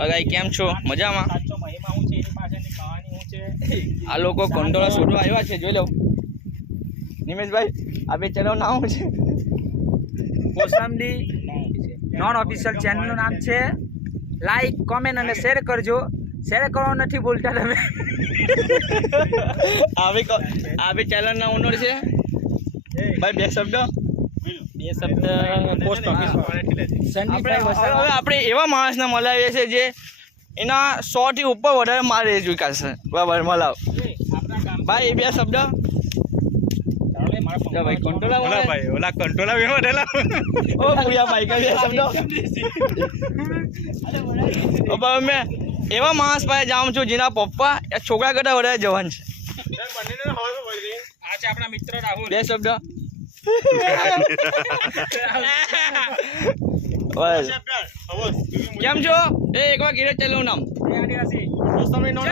અગાઈ કેમ છો? મજામાં? સાચો મહિમા હું છે એની પાછળની કહાની હું છે. આ લોકો કંટોળા શોધવા આવ્યા છે જોઈ લો. નિમેશભાઈ આ બે ચેનલ નામ છે? કોસંબી નોન ઓફિશિયલ ચેનલનું નામ છે. લાઈક કોમેન્ટ અને શેર કરજો. શેર કરવાનું નથી બોલતા તમે. આ બી કો- આ બી ચેનલ ના ઓનર છે. ભાઈ બે શબ્દ. બે શબ્દ પોસ્ટ ઓફિસ હવે આપણે એવા માણસને મલાવીએ છીએ જે એના સો થી ઉપર વધારે મારે વિકાસ બરાબર મલાવ. ભાઈ એ બે શબ્દ. જા એવા માણસ પાસે જાઉં છું જેના પપ્પા છોકરા કરતા વધારે જવાન છે. આ છે આપણા મિત્ર રાહુલ. બે શબ્દ. કેમ છો? એ એકવાર ગીરે ચલો નામ. જય